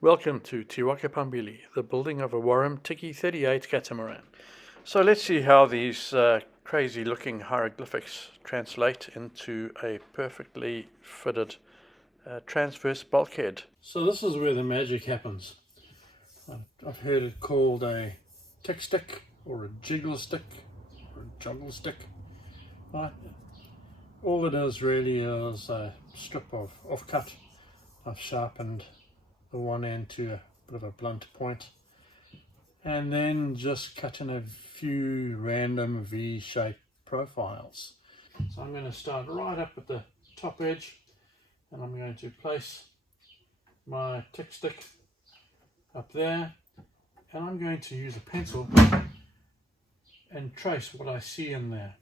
Welcome to Phambili, the building of a Wharram Tiki 38 catamaran. So let's see how these crazy looking hieroglyphics translate into a perfectly fitted transverse bulkhead. So this is where the magic happens. I've heard it called a tick stick or a jiggle stick or a juggle stick. Right? All it is really is a strip of offcut. I've sharpened the one end to a bit of a blunt point, and then just cut in a few random V-shaped profiles. So I'm going to start right up at the top edge, and I'm going to place my tick stick up there, and I'm going to use a pencil and trace what I see in there.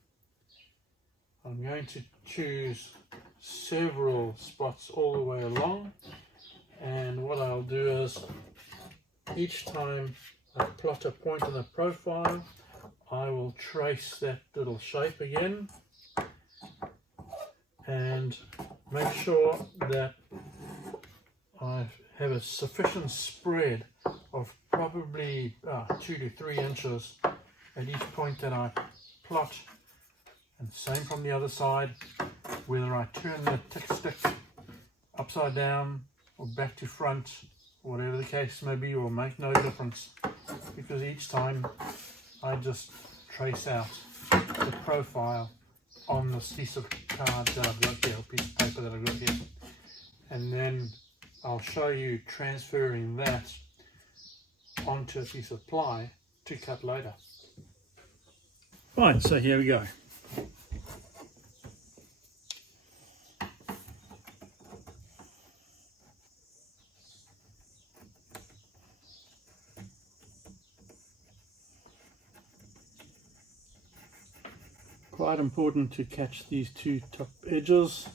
I'm going to choose several spots all the way along, and what I'll do is each time I plot a point in the profile, I will trace that little shape again and make sure that I have a sufficient spread of probably 2 to 3 inches at each point that I plot, and same from the other side, whether I turn the tick stick upside down or back to front, whatever the case may be, will make no difference, because each time I just trace out the profile on this piece of card that I've got here, or piece of paper that I've got here, and then I'll show you transferring that onto a piece of ply to cut later. Right, so here we go. Quite important to catch these two top edges.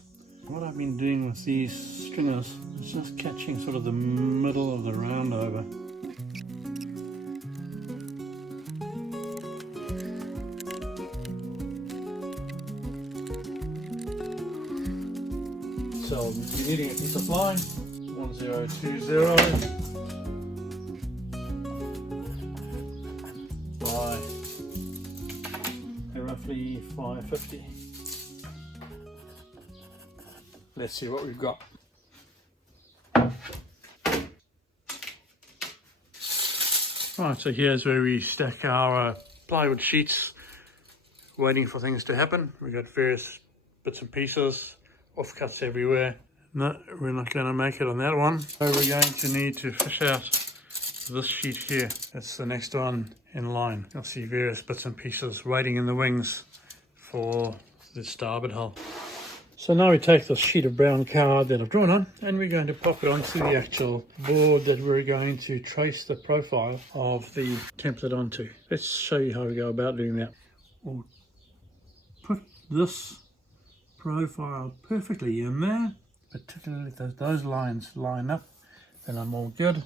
What I've been doing with these stringers is just catching sort of the middle of the round over. So you're needing a piece of line, 1020 by roughly 550. Let's see what we've got. Right, so here's where we stack our plywood sheets, waiting for things to happen. We've got various bits and pieces, offcuts everywhere. No, we're not going to make it on that one. So we're going to need to fish out this sheet here. That's the next one in line. You'll see various bits and pieces waiting in the wings for the starboard hull. So now we take this sheet of brown card that I've drawn on, and we're going to pop it onto the actual board that we're going to trace the profile of the template onto. Let's show you how we go about doing that. We'll put this profile perfectly in there, particularly if those lines line up, then I'm all good.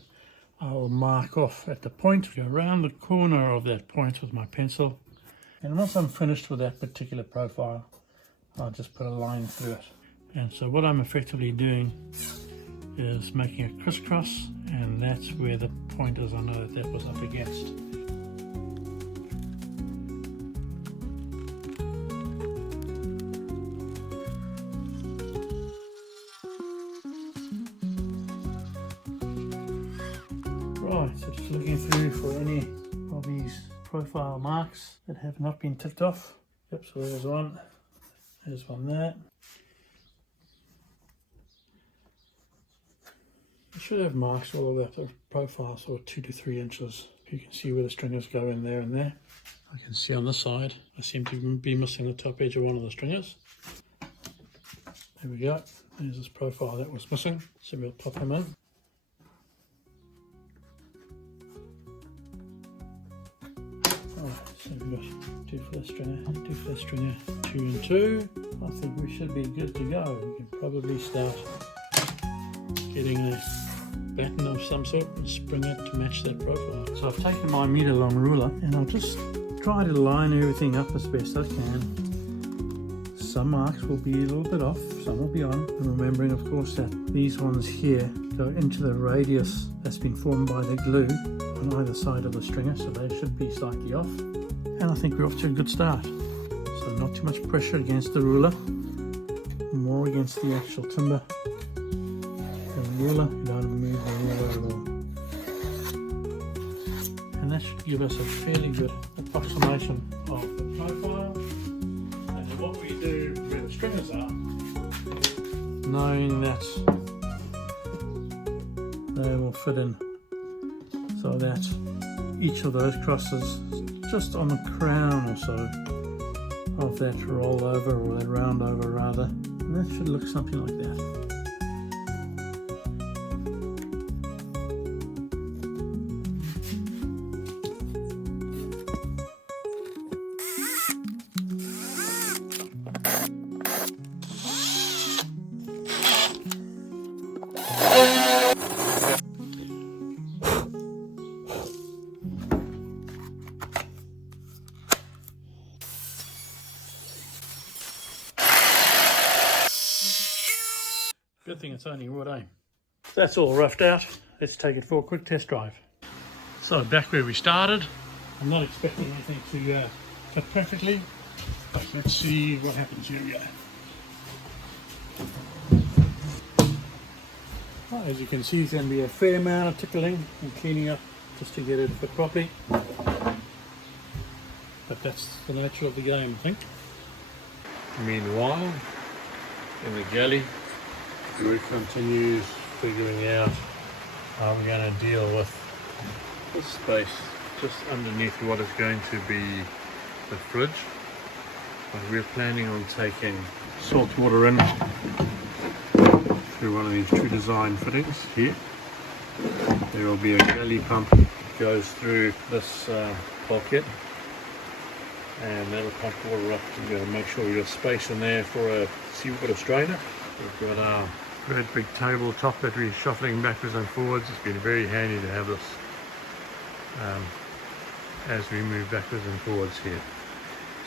I will mark off at the point, go around the corner of that point with my pencil, and once I'm finished with that particular profile, I'll just put a line through it. And so what I'm effectively doing is making a crisscross, and that's where the point is. I know that was up against. Right, so just looking through for any of these profile marks that have not been ticked off. Yep, so there's one. There's one there. I should have marks all of that profile, so 2 to 3 inches. You can see where the stringers go in there and there. I can see on this side, I seem to be missing the top edge of one of the stringers. There we go. There's this profile that was missing, so we'll pop him in. So we've got 2 for the stringer, 2 and 2. I think we should be good to go. We can probably start getting a batten of some sort and spring it to match that profile. So I've taken my meter long ruler, and I'll just try to line everything up as best I can. Some marks will be a little bit off, some will be on. And remembering, of course, that these ones here go into the radius that's been formed by the glue on either side of the stringer, so they should be slightly off. And I think we're off to a good start. So not too much pressure against the ruler, more against the actual timber. The ruler, you don't move the ruler at all. And that should give us a fairly good approximation of the profile and what we do where the stringers are, knowing that they will fit in so that each of those crosses just on the crown or so of that roll over, or that round over rather, and that should look something like that. Good thing it's only wood, eh? That's all roughed out. Let's take it for a quick test drive. So back where we started. I'm not expecting anything to cut perfectly, but let's see what happens. Here we go. Well, as you can see, there's going to be a fair amount of tickling and cleaning up just to get it to fit properly. But that's the nature of the game, I think. Meanwhile, in the galley, work continues figuring out how we're going to deal with the space just underneath what is going to be the fridge. But we're planning on taking salt water in through one of these true design fittings here. There will be a galley pump that goes through this bulkhead, and that'll pump water up. We're going to make sure we've got space in there for a seawater strainer. We've got our great big tabletop that we're shuffling backwards and forwards. It's been very handy to have this as we move backwards and forwards here.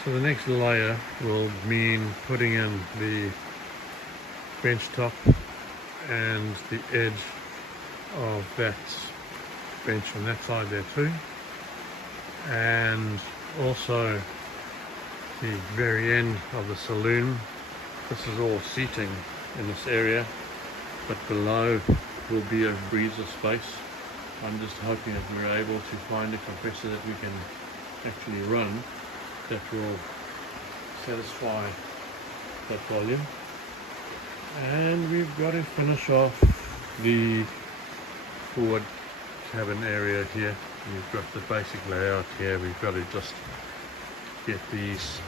So the next layer will mean putting in the bench top and the edge of that bench on that side there too, and also the very end of the saloon. This is all seating in this area, but below will be a breather space. I'm just hoping that we're able to find a compressor that we can actually run that will satisfy that volume. And we've got to finish off the forward cabin area here. We've got the basic layout here. We've got to just get these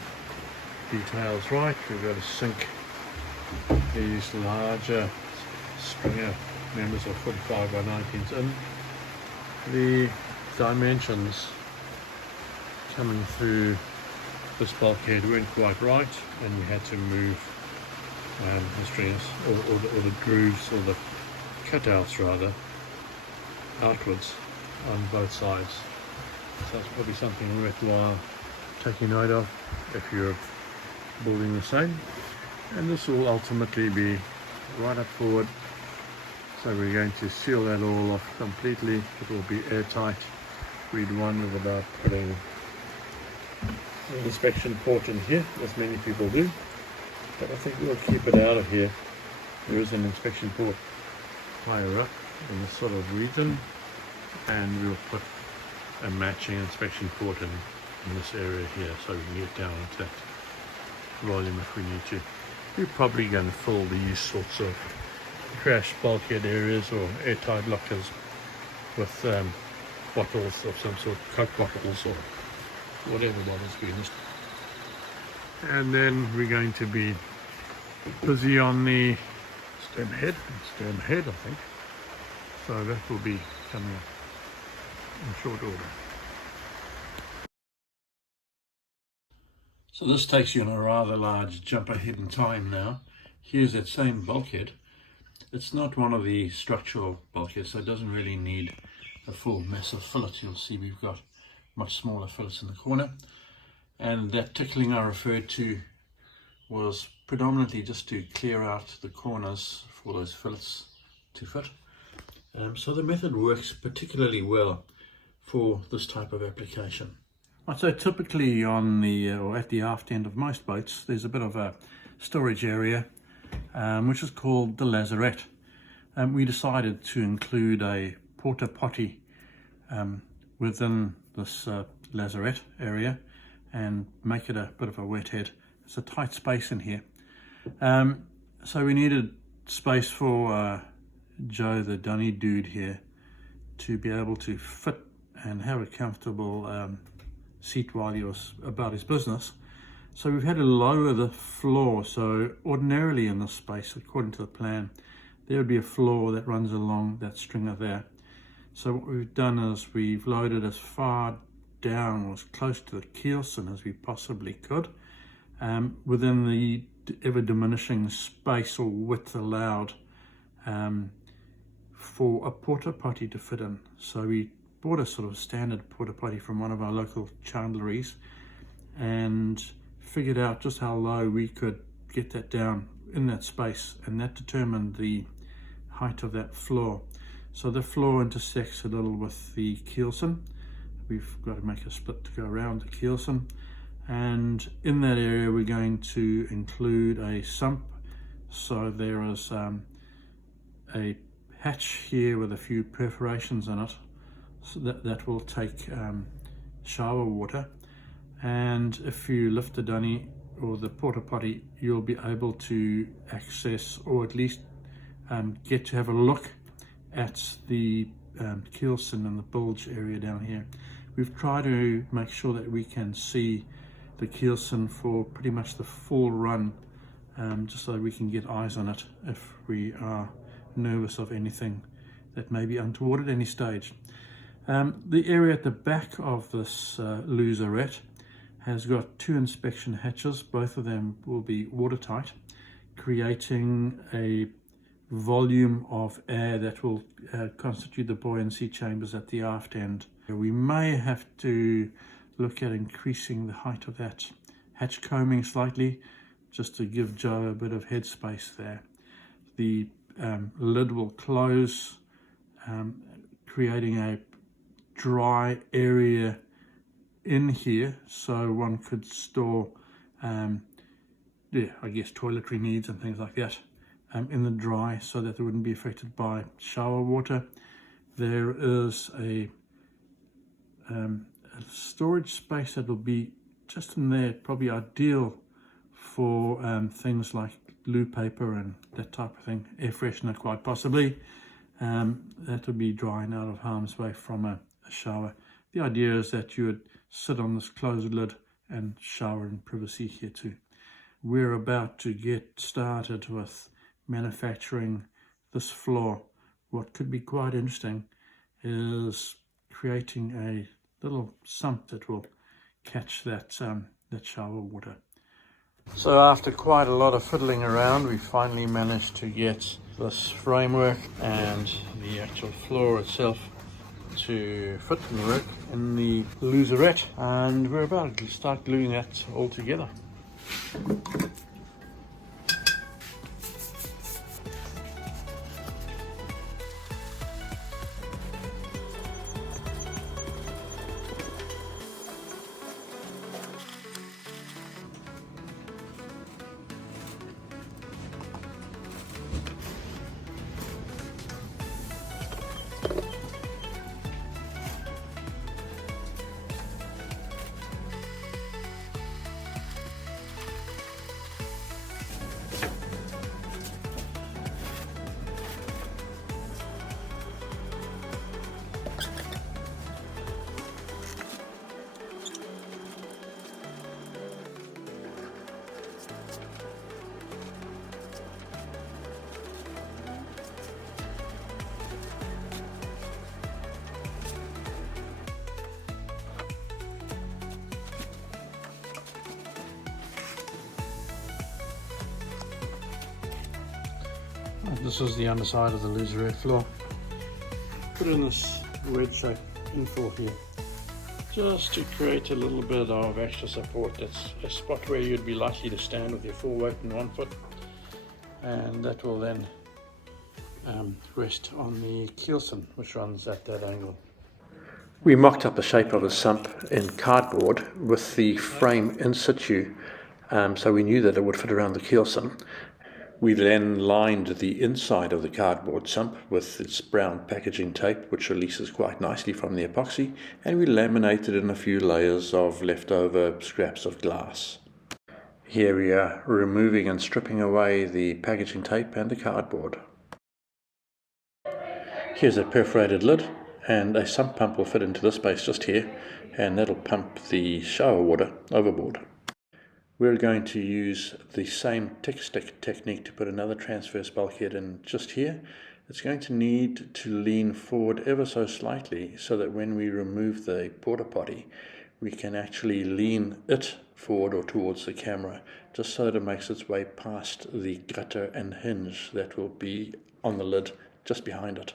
details right. We've got to sink these larger stringer members of 45 by 19s in. The dimensions coming through this bulkhead weren't quite right, and we had to move the strings or the grooves, or the cutouts rather, outwards on both sides. So it's probably something worthwhile taking note of if you're building the same. And this will ultimately be right up forward, so we're going to seal that all off completely. It will be airtight. We'd wonder about putting an inspection port in here, as many people do, but I think we'll keep it out of here. There is an inspection port higher up in this sort of region, and we'll put a matching inspection port in this area here, so we can get down into that volume if we need to. We're probably going to fill these sorts of crash bulkhead areas or airtight lockers with bottles of some sort, Coke bottles or whatever bottles we used. And then we're going to be busy on the stern head, I think. So that will be coming up in short order. So this takes you on a rather large jump ahead in time now. Here's that same bulkhead. It's not one of the structural bulkheads, so it doesn't really need a full massive fillet. You'll see we've got much smaller fillets in the corner. And that tickling I referred to was predominantly just to clear out the corners for those fillets to fit. So the method works particularly well for this type of application. Right, so typically on the or at the aft end of most boats, there's a bit of a storage area which is called the Lazarette. We decided to include a Porta potty within this Lazarette area and make it a bit of a wet head. It's a tight space in here. So we needed space for Joe, the dunny dude here, to be able to fit and have a comfortable seat while he was about his business. So we've had to lower the floor. So ordinarily in this space, according to the plan, there would be a floor that runs along that stringer there. So what we've done is we've lowered it as far down or as close to the keelson as we possibly could, within the ever diminishing space or width allowed for a porta potty to fit in. So we bought a sort of standard porta potty from one of our local chandleries and figured out just how low we could get that down in that space, and that determined the height of that floor. So the floor intersects a little with the keelson. We've got to make a split to go around the keelson, and in that area we're going to include a sump. So there is a hatch here with a few perforations in it, so that will take shower water. And if you lift the dunny or the porta potty, you'll be able to access, or at least get to have a look at the keelson and the bilge area down here. We've tried to make sure that we can see the keelson for pretty much the full run, just so that we can get eyes on it if we are nervous of anything that may be untoward at any stage. The area at the back of this Lazarette has got two inspection hatches. Both of them will be watertight, creating a volume of air that will constitute the buoyancy chambers at the aft end. We may have to look at increasing the height of that hatch combing slightly, just to give Joe a bit of headspace there. The lid will close, creating a dry area in here, so one could store I guess toiletry needs and things like that in the dry, so that they wouldn't be affected by shower water. There is a storage space that will be just in there, probably ideal for things like loo paper and that type of thing, air freshener quite possibly. That would be drying out of harm's way from a shower. The idea is that you would sit on this closed lid and shower in privacy here too. We're about to get started with manufacturing this floor. What could be quite interesting is creating a little sump that will catch that shower water. So after quite a lot of fiddling around, we finally managed to get this framework and the actual floor itself to fit and work in the Lazarette, and we're about to start gluing that all together. This is the underside of the Lazarette floor. Put in this wedge shape infill here, just to create a little bit of extra support. That's a spot where you'd be likely to stand with your full weight in one foot, and that will then rest on the keelson, which runs at that angle. We mocked up the shape of the sump in cardboard with the frame in situ, so we knew that it would fit around the keelson. We then lined the inside of the cardboard sump with its brown packaging tape, which releases quite nicely from the epoxy, and we laminated in a few layers of leftover scraps of glass. Here we are removing and stripping away the packaging tape and the cardboard. Here's a perforated lid, and a sump pump will fit into this space just here, and that'll pump the shower water overboard. We're going to use the same tick stick technique to put another transverse bulkhead in just here. It's going to need to lean forward ever so slightly so that when we remove the porta potty, we can actually lean it forward or towards the camera, just so that it makes its way past the gutter and hinge that will be on the lid just behind it.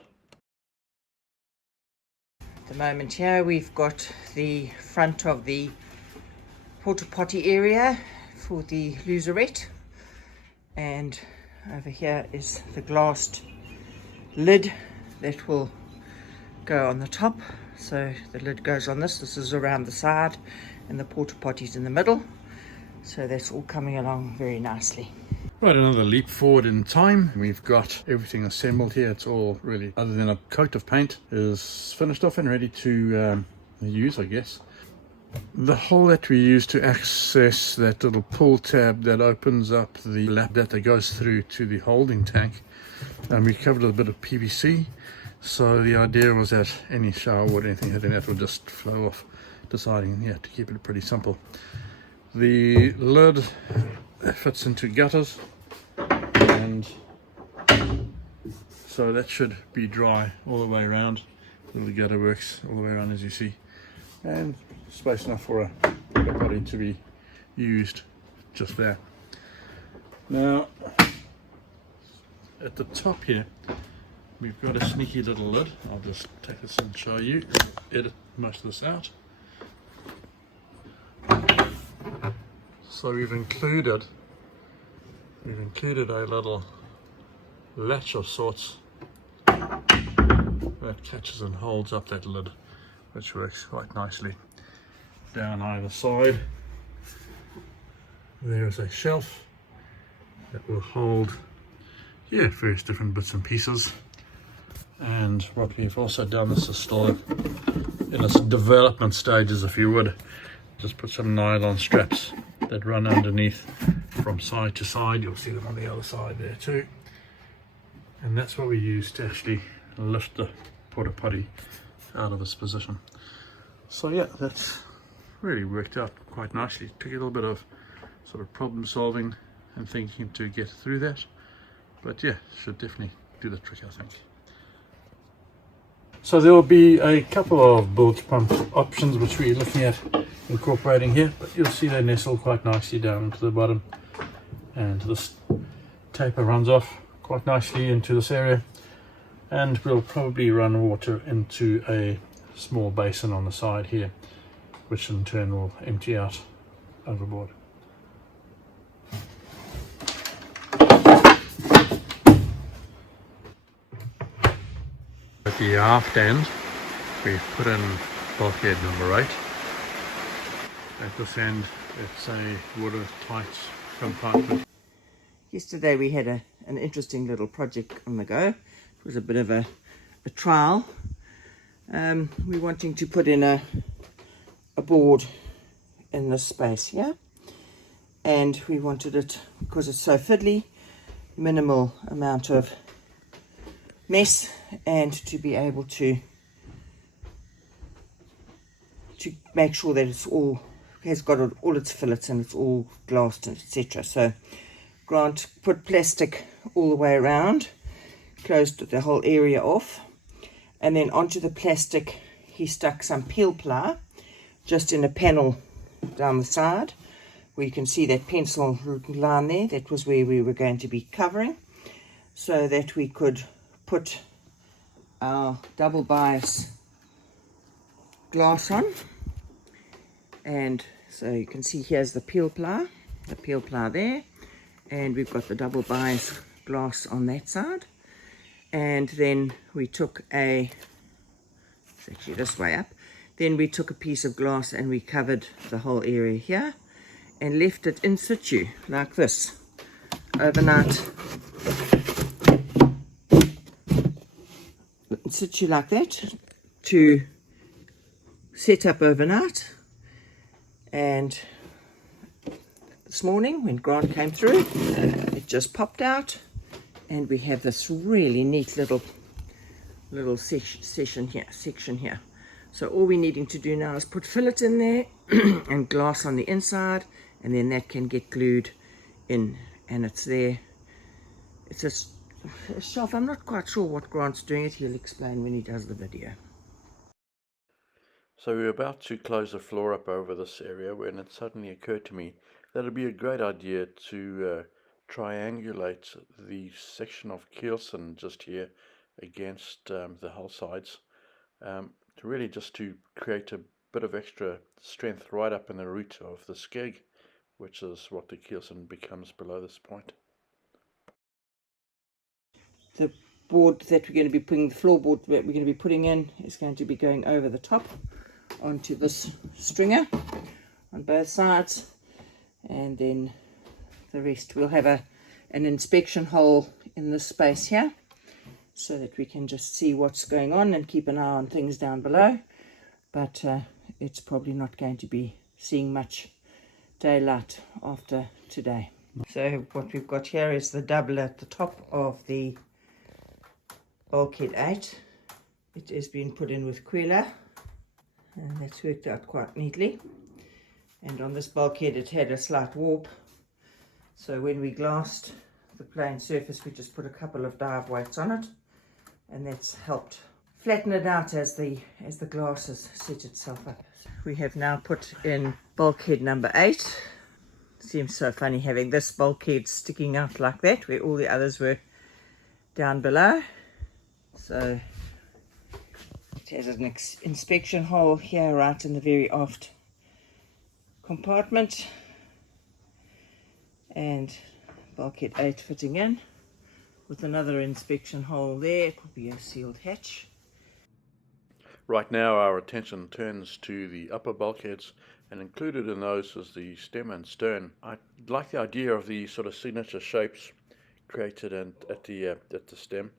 At the moment here we've got the front of the porta potty area for the Lazarette, and over here is the glassed lid that will go on the top. So the lid goes on this is around the side, and the porta potty's in the middle, so that's all coming along very nicely. Right, another leap forward in time. We've got everything assembled here. It's all really, other than a coat of paint, is finished off and ready to use, I guess. The hole that we use to access that little pull tab that opens up the lap that goes through to the holding tank, we covered with a bit of PVC, so the idea was that any shower water, anything hitting that would just flow off, deciding to keep it pretty simple. The lid fits into gutters, and so that should be dry all the way around. The gutter works all the way around, as you see, and space enough for a potty to be used just there. Now at the top here we've got a sneaky little lid. I'll just take this and show you, edit most of this out. So we've included a little latch of sorts that catches and holds up that lid, which works quite nicely. Down either side there is a shelf that will hold various different bits and pieces. And what we've also done, this is still in its development stages, if you would, just put some nylon straps that run underneath from side to side. You'll see them on the other side there too, and that's what we use to actually lift the porta potty out of its position. So yeah, that's really worked out quite nicely. It took a little bit of sort of problem solving and thinking to get through that, but yeah, should definitely do the trick, I think. So there will be a couple of bilge pump options which we're looking at incorporating here, but you'll see they nestle quite nicely down to the bottom, and this taper runs off quite nicely into this area, and we'll probably run water into a small basin on the side here, which in turn will empty out overboard. At the aft end we've put in bulkhead number 8. At this end it's a watertight compartment. Yesterday we had an interesting little project on the go. It was a bit of a trial. We're wanting to put in a board in this space here, and we wanted it, because it's so fiddly, minimal amount of mess, and to be able to make sure that it's all has got all its fillets and it's all glassed, etc. So Grant put plastic all the way around, closed the whole area off, and then onto the plastic he stuck some peel ply just in a panel down the side, where you can see that pencil line there. That was where we were going to be covering, so that we could put our double bias glass on. And so you can see here's the peel ply there, and we've got the double bias glass on that side. and then we took it's actually this way up, then we took a piece of glass and we covered the whole area here and left it in situ like this overnight, in situ like that, to set up overnight. And this morning when Grant came through, it just popped out and we have this really neat little section here. So all we're needing to do now is put fillet in there and glass on the inside, and then that can get glued in, and it's there. It's a shelf. I'm not quite sure what Grant's doing it. He'll explain when he does the video. So we were about to close the floor up over this area when it suddenly occurred to me that it would be a great idea to triangulate the section of keelson just here against the hull sides, really just to create a bit of extra strength right up in the root of the skeg, which is what the keelson becomes below this point. The board that we're going to be putting, the floorboard that we're going to be putting in, is going to be going over the top onto this stringer on both sides, and then the rest we'll have an inspection hole in this space here so that we can just see what's going on and keep an eye on things down below, but it's probably not going to be seeing much daylight after today. So what we've got here is the double at the top of the Bulkhead 8. It has been put in with Kwabena, and that's worked out quite neatly. And on this bulkhead it had a slight warp, so when we glassed the plain surface we just put a couple of dive weights on it, and that's helped flatten it out as the glass has set itself up. We have now put in bulkhead number 8. Seems so funny having this bulkhead sticking out like that where all the others were down below. So it has an inspection hole here right in the very aft compartment, and bulkhead 8 fitting in with another inspection hole there. It will be a sealed hatch. Right now our attention turns to the upper bulkheads, and included in those is the stem and stern. I like the idea of the sort of signature shapes created at the stem,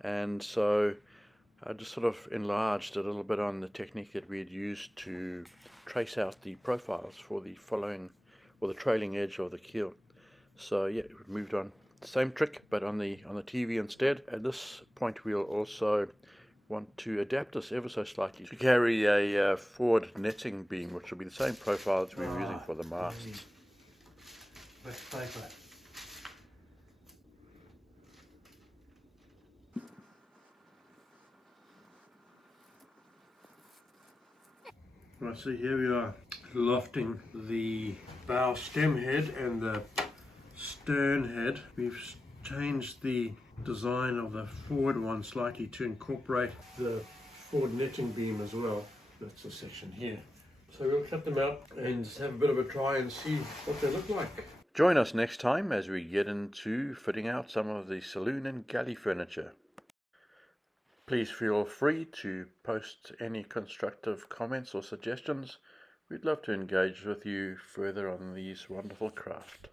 and so I just sort of enlarged a little bit on the technique that we had used to trace out the profiles for the following or the trailing edge of the keel. So yeah, we moved on. Same trick, but on the TV instead. At this point we'll also want to adapt this ever so slightly to carry a forward netting beam, which will be the same profile as we were using for the mast. Right, so here we are lofting the bow stem head and the stern head. We've changed the design of the forward one slightly to incorporate the forward netting beam as well. That's the section here. So we'll cut them out and just have a bit of a try and see what they look like. Join us next time as we get into fitting out some of the saloon and galley furniture. Please feel free to post any constructive comments or suggestions. We'd love to engage with you further on these wonderful craft.